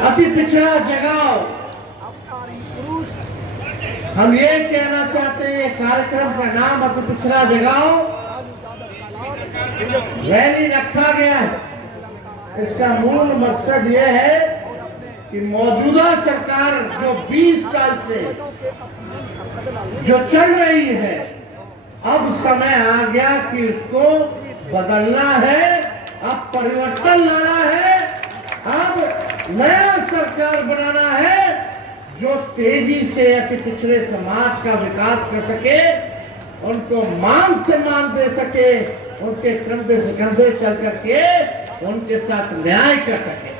अति पिछड़ा जगाओ। हम ये कहना चाहते हैं, कार्यक्रम का नाम अति पिछड़ा जगाओ रैली रखा गया है। इसका मूल मकसद ये है कि मौजूदा सरकार जो 20 साल से जो चल रही है, अब समय आ गया कि इसको बदलना है, अब परिवर्तन लाना है, अब नया सरकार बनाना है जो तेजी से अति पिछड़े समाज का विकास कर सके, उनको मान सम्मान दे सके, उनके कंधे से कंधे चल करके उनके साथ न्याय कर सके।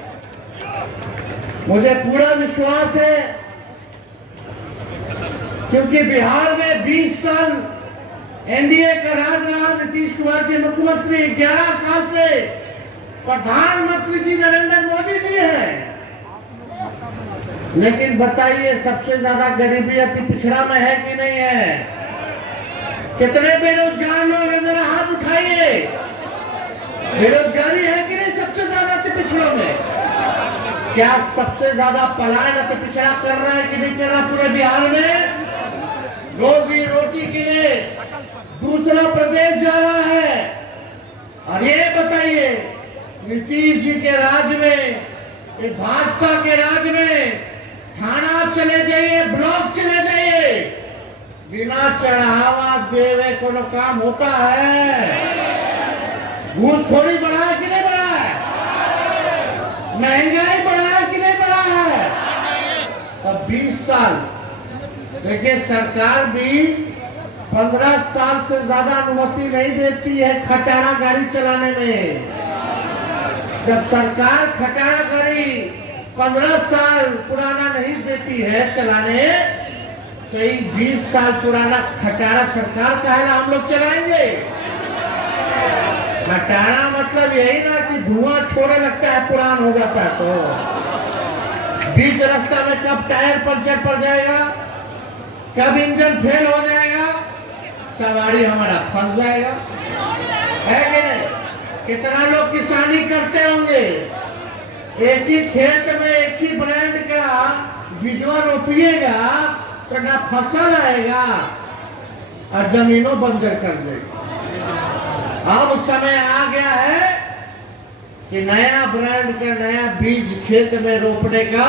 मुझे पूरा विश्वास है, क्योंकि बिहार में 20 साल एनडीए का राज रहा, नीतीश कुमार जी मुख्यमंत्री, 11 साल से प्रधानमंत्री जी नरेंद्र मोदी जी हैं। लेकिन बताइए, सबसे ज्यादा गरीबी अति पिछड़ा में है कि नहीं है? कितने बेरोजगार लोग हैं, जरा हाथ उठाइए। बेरोजगारी है कि नहीं सबसे ज्यादा अति पिछड़ों में? क्या सबसे ज्यादा पलायन अति पिछड़ा कर रहा है कि नहीं कर रहा पूरे बिहार में? रोजी रोटी के लिए दूसरा प्रदेश जा रहा है। और ये बताइए, नीतीश जी के राज में, भाजपा के राज में थाना चले जाइए, ब्लॉक चले जाइए, बिना चढ़ावा देवे कोनो काम होता है? घूसखोरी बढ़ा है कि नहीं बढ़ा है? महंगाई बढ़ा है कि नहीं बढ़ा है? अब 20 साल देखिए, सरकार भी 15 साल से ज्यादा अनुमति नहीं देती है खटारा गाड़ी चलाने में। जब सरकार खटारा गाड़ी 15 साल पुराना नहीं देती है चलाने, तो 20 साल पुराना खटारा सरकार का है ना हम लोग चलाएंगे? खटारा मतलब यही ना कि धुआं छोड़ने लगता है, पुरान हो जाता है तो बीच रास्ता में कब टायर पंचर पड़ जाएगा, कब इंजन फेल हो जाएगा, सवारी हमारा फंस जाएगा, है कि नहीं? कितना लोग किसानी करते होंगे, एक ही खेत में एक ही ब्रांड का बीजवा रोपिएगा तो ना फसल आएगा और जमीनों बंजर कर देगा। अब समय आ गया है कि नया ब्रांड का नया बीज खेत में रोपने का,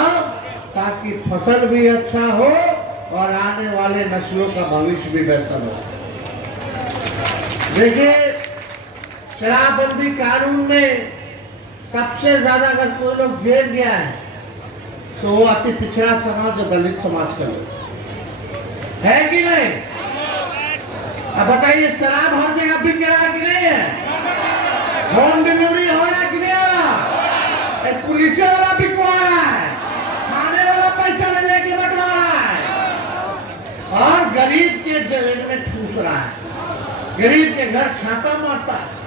ताकि फसल भी अच्छा हो और आने वाले नस्लों का भविष्य भी बेहतर हो। देखिए, शराबबंदी कानून में सबसे ज्यादा अगर कोई लोग जेल गया है तो वो अति पिछड़ा समाज और दलित समाज का लोग है कि नहीं? अब बताइए, शराब हर जगह बिक रहा है कि नहीं है? होम डिलीवरी हो रहा है कि नहीं हो रहा? पुलिस वाला बिकवा रहा है, खाने वाला पैसा ले लेके बंटवा रहा है और गरीब के जेल में ठूस रहा है, गरीब के घर छापा मारता है।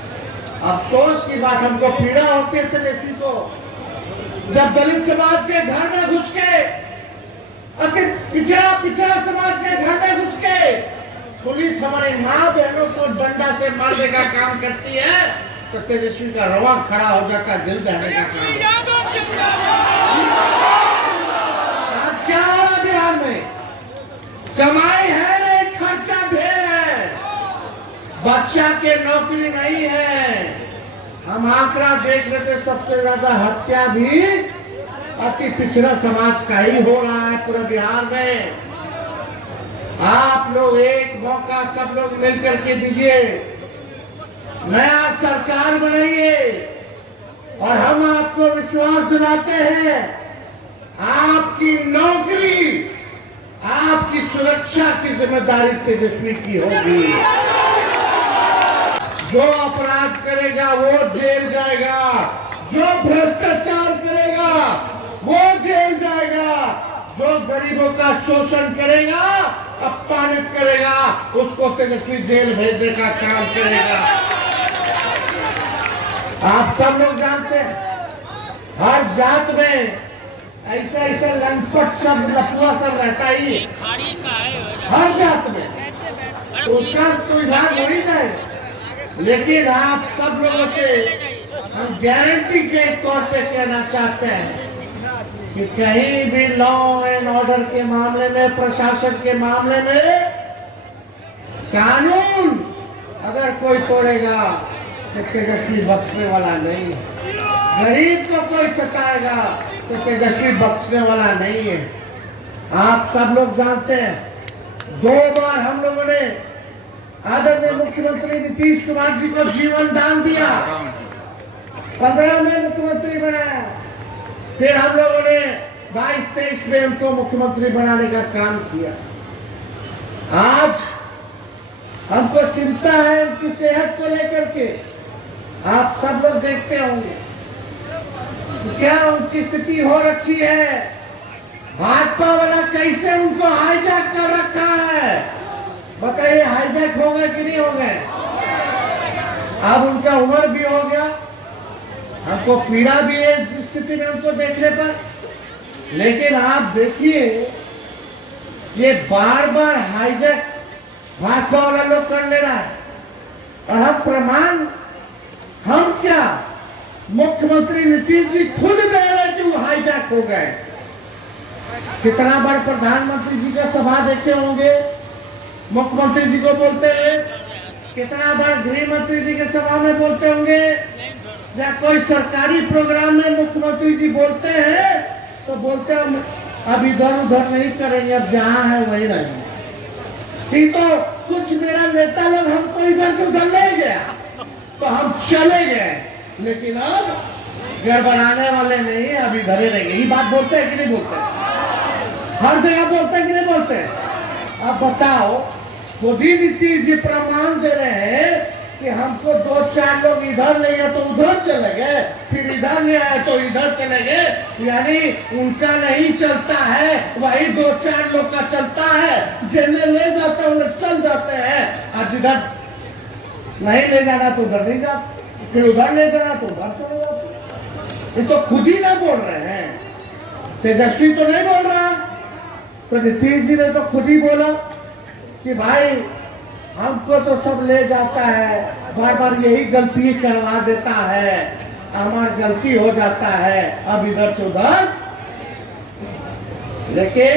अफसोस की बात, हमको पीड़ा होती है तेजस्वी को, जब दलित समाज के घर में घुस के, अति पिछड़ा समाज के घर में घुस के पुलिस हमारी माँ बहनों को डंडा से मारने का काम करती है, तो तेजस्वी का रवा खड़ा हो जाता है, दिल दहने का काम। आज क्या हो रहा बिहार में? कमाई है नहीं, खर्चा ढेर है, बच्चा के नौकरी नहीं है। हम आंकड़ा देख लेते, सबसे ज्यादा हत्या भी अति पिछड़ा समाज का ही हो रहा है पूरे बिहार में। आप लोग एक मौका सब लोग मिलकर के दीजिए, नया सरकार बनाइए और हम आपको विश्वास दिलाते हैं, आपकी नौकरी, आपकी सुरक्षा की जिम्मेदारी तेजस्वी की होगी। जो अपराध करेगा वो जेल जाएगा, जो भ्रष्टाचार करेगा वो जेल जाएगा, जो गरीबों का शोषण करेगा, अपमानित करेगा, उसको तेजस्वी जेल भेजने का काम करेगा। आप सब लोग जानते हैं, हर जात में ऐसा ऐसा लंपट सब लफुआ सब रहता ही हर जात में, तो उसका तो इलाज हो ही जाएगा। लेकिन आप सब लोगों से हम गारंटी के तौर पे कहना चाहते हैं कि कहीं भी लॉ एंड ऑर्डर के मामले में, प्रशासन के मामले में कानून अगर कोई तोड़ेगा तो तेजस्वी बख्शने वाला नहीं है। गरीब को कोई सताएगा तो तेजस्वी बख्शने वाला नहीं है। आप सब लोग जानते हैं, 2 बार हम लोगों ने आदरणीय मुख्यमंत्री नीतीश कुमार जी को जीवन दान दिया, 15 में मुख्यमंत्री बनाया, फिर हम लोगों ने 22-23 में उनको मुख्यमंत्री बनाने का काम किया। आज हमको चिंता है उनकी सेहत को लेकर के। आप सब लोग देखते होंगे क्या उनकी स्थिति हो रखी है। भाजपा वाला कैसे उनको हाईजैक कर रखा है, बताइए, हाईजैक हो गए कि नहीं हो गए? अब उनका उम्र भी हो गया, हमको पीड़ा भी है इस स्थिति में उनको देखने पर। लेकिन आप देखिए, ये बार बार हाईजैक भाजपा वाला लोग कर ले रहा है, और हम प्रमाण, हम क्या, मुख्यमंत्री नीतीश जी खुद दे रहे कि वो हाईजैक हो गए। कितना बार प्रधानमंत्री जी का सभा देखे होंगे मुख्यमंत्री जी को बोलते हुए, कितना बार गृह मंत्री जी के सभा में बोलते होंगे, या कोई सरकारी प्रोग्राम में मुख्यमंत्री जी बोलते हैं तो बोलते हैं अब इधर उधर नहीं करेंगे, अब जहां है वही रहेंगे। ठीक, तो कुछ मेरा नेता लोग हमको इधर से उधर ले गया तो हम चले गए, लेकिन अब गड़बड़ाने वाले नहीं है, अब इधर ही रहेंगे। ये बात बोलते हैं कि नहीं बोलते? हर जगह बोलते हैं कि नहीं बोलते? अब बताओ, खुद ही नीतीश जी प्रमाण दे रहे हैं कि हमको 2-4 लोग इधर ले गए तो उधर चले गए, फिर इधर ले आए तो इधर चले गए। यानी उनका नहीं चलता है, वही 2-4 लोग का चलता है। जिन्हें ले जाते हैं उन्हें चल जाते हैं, और जिधर नहीं ले जाना तो उधर नहीं जाते, फिर उधर ले जाना तो उधर चले जाते। ये तो खुद ही ना बोल रहे हैं, तेजस्वी तो नहीं बोल रहा। तो नीतीश जी ने तो खुद ही बोला कि भाई हमको तो सब ले जाता है, बार बार यही गलती करवा देता है, हमारी गलती हो जाता है, अब इधर से उधर। लेकिन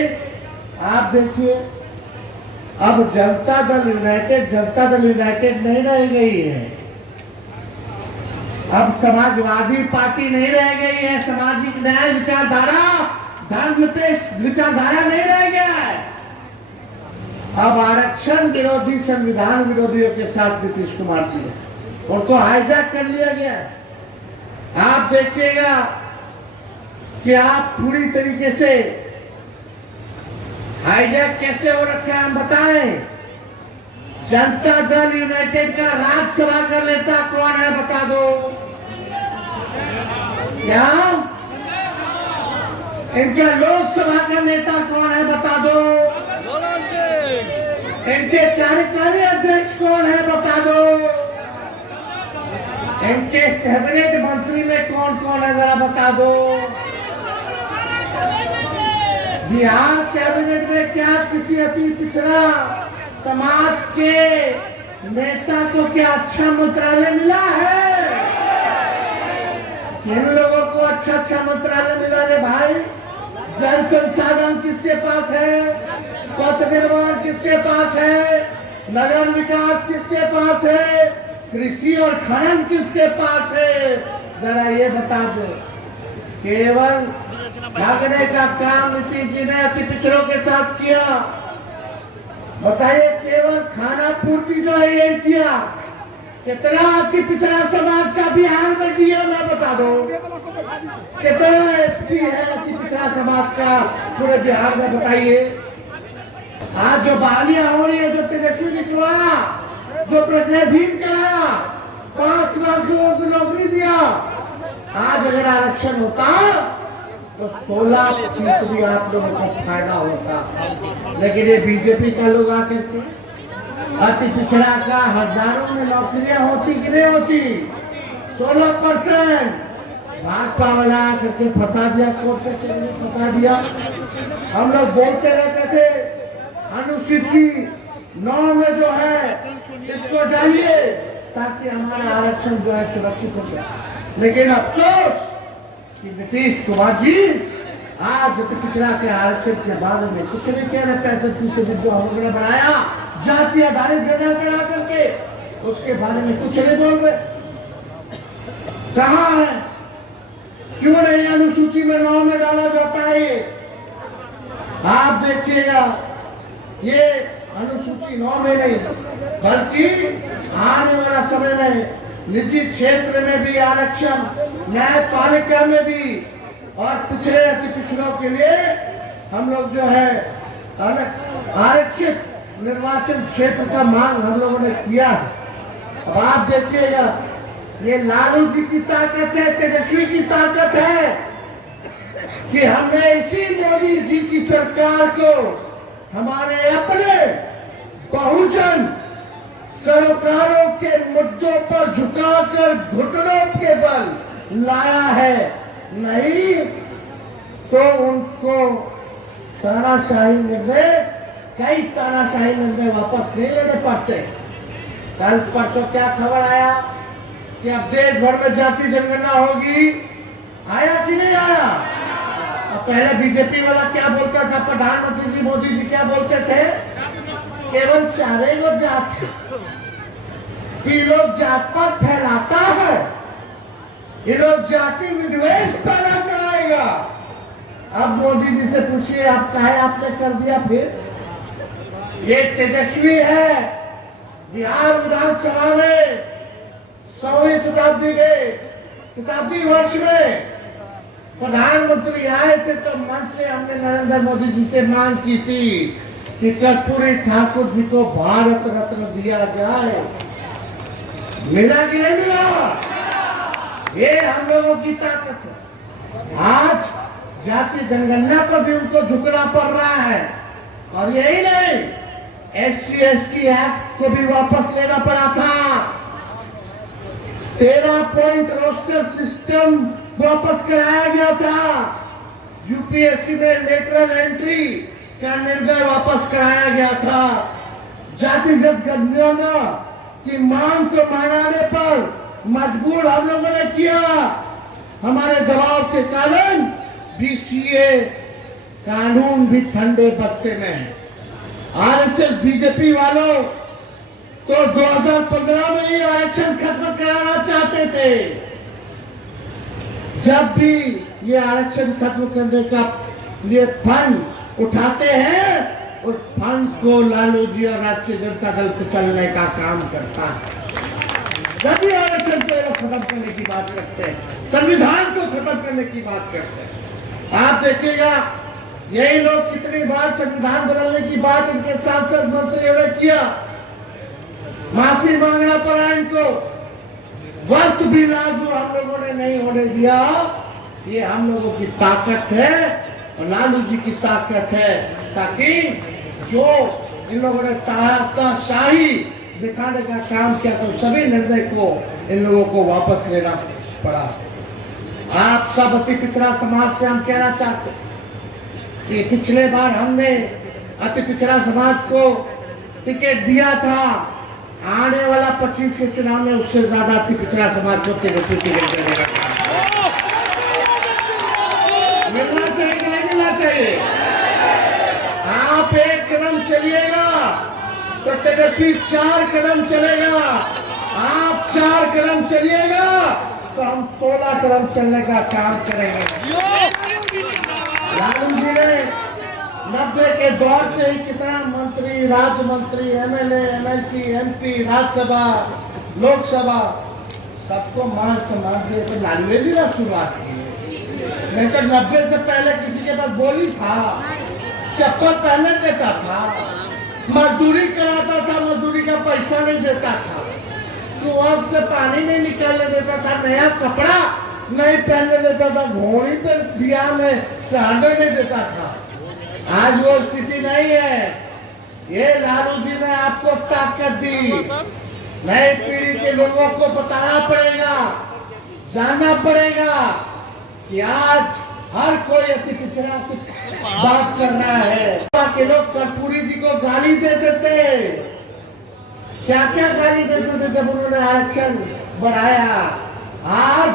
आप देखिए, अब जनता दल यूनाइटेड नहीं रह गई है। अब समाजवादी पार्टी नहीं रह गई है, सामाजिक न्याय विचारधारा, धर्मनिरपेक्ष विचारधारा नहीं रह गया है। अब आरक्षण विरोधी, संविधान विरोधियों के साथ नीतीश कुमार जी ने उनको हाईजैक कर लिया गया। आप देखिएगा कि आप पूरी तरीके से हाईजैक कैसे हो रखा है, हम बताएं। जनता दल यूनाइटेड का राज्यसभा का नेता कौन है, बता दो। क्या इनके लोकसभा का नेता कौन है, बता दो। इनके कार्यकारी अध्यक्ष कौन है, बता दो। इनके कैबिनेट मंत्री में कौन कौन है, जरा बता दो। बिहार कैबिनेट में क्या किसी अति पिछड़ा समाज के नेता को क्या अच्छा मंत्रालय मिला है? इन लोगों को अच्छा मंत्रालय मिला रे भाई। जल संसाधन किसके पास है, पथ निर्माण किसके पास है, नगर विकास किसके पास है, कृषि और खनन किसके पास है, जरा ये बता दो। केवल भागने का काम नीतीश जी ने अति पिछड़ों के साथ किया। बताइए, केवल खाना पूर्ति जो है ये किया। कितना अति पिछड़ा समाज का बिहार में दिया, मैं बता दो। कितना एसपी है अति पिछड़ा समाज का पूरे बिहार में, बताइए। आज जो बहालियां हो रही है, जो तेजस्वी निकलवाया, जो प्रज्ञाधीन कराया, 5 लाख लोगों को नौकरी दिया, आज अगर आरक्षण होता तो 16% आप लोगों को फायदा होता। लेकिन ये बीजेपी का लोग आकर के अति पिछड़ा का हजारों में नौकरियां होती कि नहीं होती, 16% भाजपा वाला करके फंसा दिया, कोर्ट से फंसा दिया। हम लोग बोलते रहते थे अनुसूची 9 में जो है इसको डालिए ताकि हमारा आरक्षण जो है सुरक्षित हो जाए। लेकिन अफसोस कि नीतीश कुमार जी आज अति पिछड़ा के आरक्षण के बारे में कुछ नहीं कह रहे। 65% जो हम लोगों ने बढ़ाया जाति आधारित निर्णय करा करके, उसके बारे में कुछ नहीं बोल रहे। कहाँ है, क्यों नहीं अनुसूची में 9 में डाला जाता है? आप देखिएगा, ये अनुसूची 9 में नहीं, बल्कि आने वाला समय में निजी क्षेत्र में भी आरक्षण, न्यायपालिका में भी, और पिछड़े अति पिछड़ों के लिए हम लोग जो है आरक्षित निर्वाचन क्षेत्र का मांग हम लोगों ने किया है। अब आप देखिएगा, ये लालू जी की ताकत है, तेजस्वी की ताकत है कि हमने इसी मोदी जी की सरकार को हमारे अपने बहुजन सरोकारों के मुद्दों पर झुकाकर घुटनों के बल लाया है। नहीं तो उनको तानाशाही निर्णय, कई तानाशाही निर्णय वापस नहीं लेने पड़ते। कल परसों क्या खबर आया कि अब देश भर में जाति जनगणना होगी, आया कि नहीं आया? अब पहले बीजेपी वाला क्या बोलता था, प्रधानमंत्री जी मोदी जी क्या बोलते थे, केवल 4 जात, 3 जात पर फैलाता है, ये लोग जाति विद्वेष पैदा कराएगा। अब मोदी जी से पूछिए, आप कहे आपने कर दिया? फिर ये तेजस्वी है, बिहार विधानसभा में 100वीं शताब्दी वर्ष में प्रधानमंत्री आए थे तो मंच से हमने नरेंद्र मोदी जी से मांग की थी कि कर्पूरी ठाकुर जी को भारत रत्न दिया जाए। मिला कि नहीं मिला? ये हम लोगों की ताकत है। आज जाति जनगणना पर भी उनको झुकना पड़ रहा है, और यही नहीं, SC/ST एक्ट को भी वापस लेना पड़ा था। 13 पॉइंट रोस्टर सिस्टम वापस कराया गया था। यूपीएससी में लेटरल एंट्री का निर्णय वापस कराया गया था। जातिगत जनगणना की मांग को मनाने पर मजबूर हम लोगों ने किया। हमारे दबाव के कारण BCA कानून भी ठंडे बस्ते में है। आरएसएस बीजेपी वालों तो 2015 में ही आरक्षण खत्म कराना चाहते थे। जब भी ये आरक्षण खत्म करने का लिए फंड उठाते हैं, उस फंड को लालू जी और राष्ट्रीय जनता दल कुचलने का काम करता है। जब भी आरक्षण को खत्म करने की बात करते हैं, संविधान को खत्म करने की बात करते हैं। आप देखिएगा, यही लोग कितनी बार संविधान बदलने की बात इनके सांसद मंत्रियों ने किया, माफी मांगना पड़ा इनको, वक्त भी लागू हम लोगों ने नहीं होने दिया। ये हम लोगों की ताकत है और लालू जी की ताकत है, ताकि जो इन लोगों ने तानाशाही दिखाने का काम किया तो सभी निर्णय को इन लोगों को वापस लेना पड़ा। आप सब अति पिछड़ा समाज से हम कहना चाहते कि पिछले बार हमने अति पिछड़ा समाज को टिकट दिया था, आने वाला 25 के चुनाव में उससे ज्यादा अति पिछड़ा समाज को टिकट देगा। मिलना चाहिए कि नहीं मिलना चाहिए? आप एक कदम चलिएगा तो तेजस्वी 4 कदम चलेगा, आप 4 कदम चलिएगा तो हम 16 कदम चलने का काम करेंगे। लालू जी ने 90 के दौर से ही कितना मंत्री, राज्य मंत्री, MLA, MLC, MP, Rajya Sabha, Lok Sabha, सबको मान सम्मान दिए तो लालू जी ने शुरुआत की। नहीं तो 90 से पहले किसी के पास बोली था, चप्पल पहले देता था, मजदूरी कराता था, मजदूरी का पैसा नहीं देता था, कुआं से पानी नहीं निकालने देता था, नया कपड़ा नहीं पहनने देता था, घोड़ी पर बियाह में चढ़ने नहीं देता था। आज वो स्थिति नहीं है। ये लालू जी ने आपको ताकत दी। नई पीढ़ी के लोगों को बताना पड़ेगा, जानना पड़ेगा कि आज हर कोई अति पिछड़ा की बात कर रहा है। के लोग कर्पूरी जी को गाली दे देते, क्या क्या गाली देते थे जब उन्होंने आरक्षण बढ़ाया। आज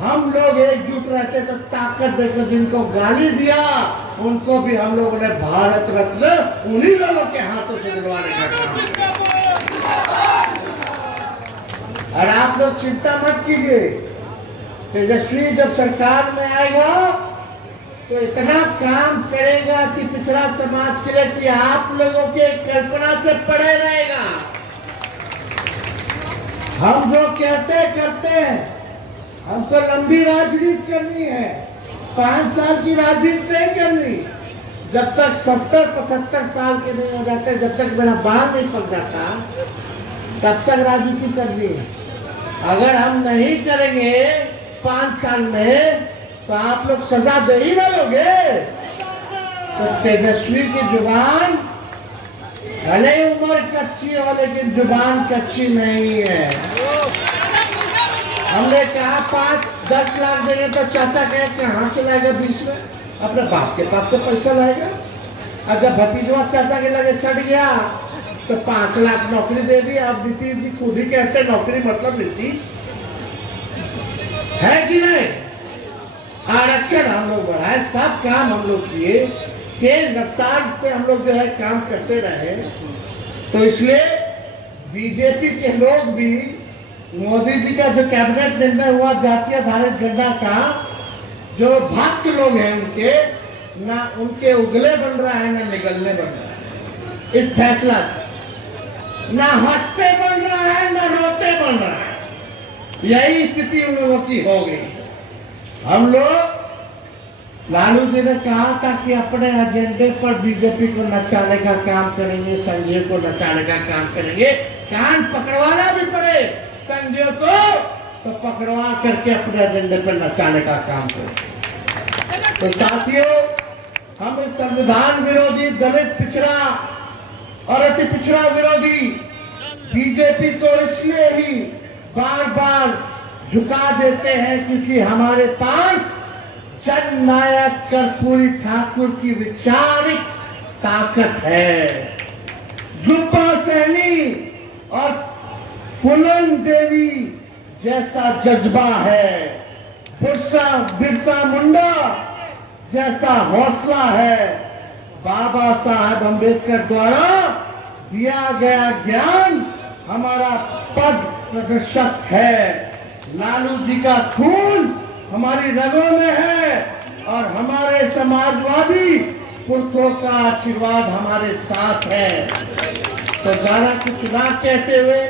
हम लोग एकजुट रहते तो ताकत देकर जिनको गाली दिया उनको भी हम लोगों ने भारत रत्न उन्हीं लोगों के हाथों से दिलवाने का काम किया। और आप लोग चिंता मत कीजिए, तेजस्वी जब सरकार में आएगा तो इतना काम करेगा कि पिछड़ा समाज के लिए कि आप लोगों के कल्पना से परे रहेगा। हम जो कहते करते हैं, हमको लंबी राजनीति करनी है, 5 साल की राजनीति नहीं करनी। जब तक 70-75 साल के नहीं हो जाते, जब तक मेरा बाल नहीं पक जाता, तब तक राजनीति करनी है। अगर हम नहीं करेंगे 5 साल में तो आप लोग सजा दे ही ना लोगे। तो तेजस्वी की जुबान भले उम्र कच्ची हो लेकिन जुबान कच्ची नहीं है। हमने कहा 5-10 लाख देंगे तो चाचा कहे कहाँ से लाएगा 20 में? अपने बाप के पास से पैसा लाएगा। अब जब भतीजवा चाचा के लगे सट गया तो 5 लाख नौकरी दे दी। अब नीतीश जी खुद ही कहते नौकरी मतलब नीतीश है कि नहीं? आरक्षण हम लोग बढ़ाए, सब काम हम लोग किए, तेज रफ्तार से हम लोग जो है काम करते रहे। तो इसलिए बीजेपी के लोग भी मोदी जी का जो कैबिनेट निर्णय हुआ जातीय आधारित गणना का, जो भक्त लोग हैं उनके ना उनके उगले बन रहा है ना निगलने बन रहा है। इस फैसला से ना हंसते बन रहा है ना रोते बन रहा है। यही स्थिति उन लोगों की हो गई। हम लोग लालू जी ने कहा था कि अपने एजेंडे पर बीजेपी को नचाने का काम करेंगे, संघियों को नचाने का काम करेंगे। कान पकड़वाना भी पड़े संघियों को तो पकड़वा करके अपने एजेंडे पर नचाने का काम करेंगे। तो साथियों, हम इस संविधान विरोधी, दलित पिछड़ा और अति पिछड़ा विरोधी बीजेपी को इसलिए ही बार बार झुका देते हैं क्योंकि हमारे पास जननायक कर्पूरी ठाकुर की वैचारिक ताकत है। जुब्बा सहनी और फूलन देवी जैसा जज्बा है, बिरसा मुंडा जैसा हौसला है, बाबा साहब अम्बेडकर द्वारा दिया गया ज्ञान हमारा पद प्रदर्शक है। लालू जी का खून हमारी रगों में है और हमारे समाजवादी पुरखों का आशीर्वाद हमारे साथ है। तो ज्यादा कुछ ना कहते हुए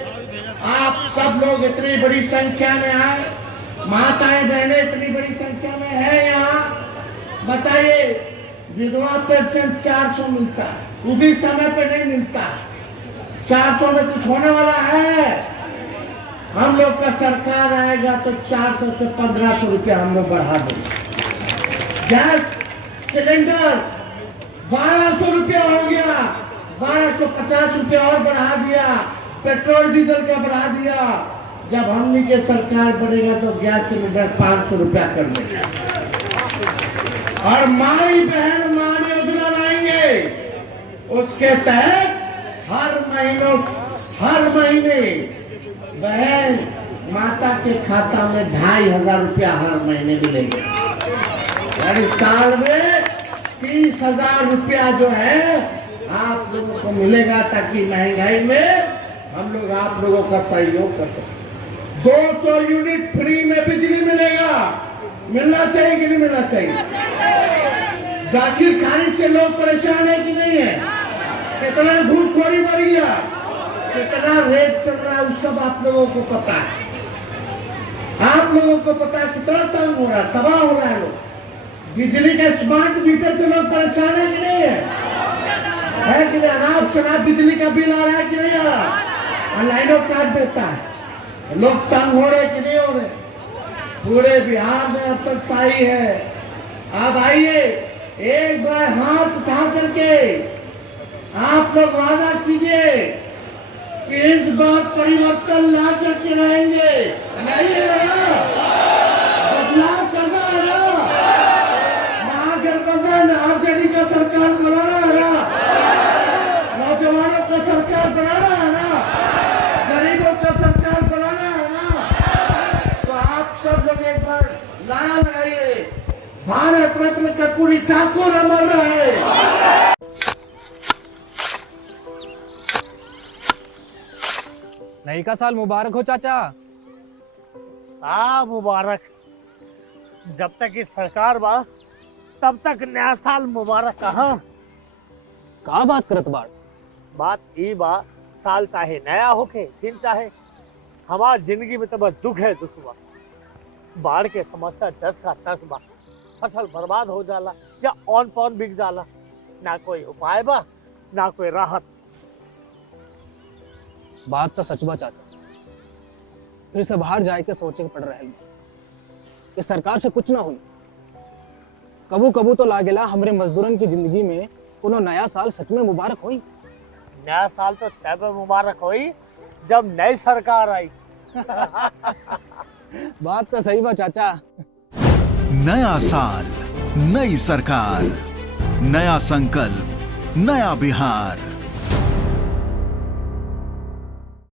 आप सब लोग इतनी बड़ी संख्या में आए, माताएं बहनें इतनी बड़ी संख्या में है यहाँ। बताइए, विधवा पेंशन 400 मिलता है, वो भी समय पे नहीं मिलता। 400 में कुछ होने वाला है? हम लोग का सरकार आएगा तो 400 से 1500 रुपया हम लोग बढ़ा देंगे। गैस सिलेंडर 1200 रुपया हो गया, 1250 रुपया और बढ़ा दिया। पेट्रोल डीजल का बढ़ा दिया। जब हमनी के सरकार बढ़ेगा तो गैस सिलेंडर 500 रुपया कर देगा। और माई बहन मान योजना लाएंगे, उसके तहत हर महीने बहन माता के खाता में 2500 रुपया हर महीने मिलेंगे। यानी साल में 30,000 रुपया जो है आप लोगों को मिलेगा, ताकि महंगाई में हम लोग आप लोगों का सहयोग कर सकें। 200 यूनिट फ्री में बिजली मिलेगा। मिलना चाहिए कि नहीं मिलना चाहिए? दाखिल खारिज से लोग परेशान है कि नहीं है? कितना घूसखोरी बढ़ गया, कितना रेट चल रहा है, उस सब आप लोगों को पता है। आप लोगों को पता है कितना तंग हो रहा है, तबाह हो रहा है लोग। बिजली के स्मार्ट मीटर से लोग परेशान है कि नहीं है कि नहीं? अनाप शनाप बिजली का बिल आ रहा है कि नहीं आ रहा? लाइनों काट देता है। लोग तंग हो रहे कि नहीं हो रहे? पूरे बिहार में अब तक साई है। अब आइए, एक बार हाथ उठा करके आप लोग वादा कीजिए कि इस बार परिवर्तन ला करके रहेंगे। नहीं है ना? बदलाव करना है ना? महागठबंधन आरजेडी का सरकार बनाना है ना? नौजवानों का सरकार बनाना है ना? गरीबों का सरकार बनाना है ना? तो आप सब लोग एक बार कर्पूरी ठाकुर अमर रहे। नई का साल मुबारक हो चाचा। हाँ मुबारक। जब तक ये सरकार बा तब तक नया साल मुबारक कहाँ। का बात करत बाड़? बात ई बा, साल चाहे नया होके दिन चाहे, हमार जिंदगी में तो बस दुख है, दुख बा। बाढ़ के समस्या 10 का 10 बा। फसल बर्बाद हो जाला या ऑन पॉन बिक जाला, ना कोई उपाय बा ना कोई राहत। बात तो सच बा चाचा। फिर से बाहर जाए के सोचे के पड़ रहे कि सरकार से कुछ ना हुई। कबू कबू तो लागेला हमरे मजदूरन की जिंदगी में कोनो नया साल सच में मुबारक होई। नया साल तो तब मुबारक होई जब नई सरकार आई। बात तो सही बा चाचा। नया साल, नई सरकार, नया संकल्प, नया बिहार।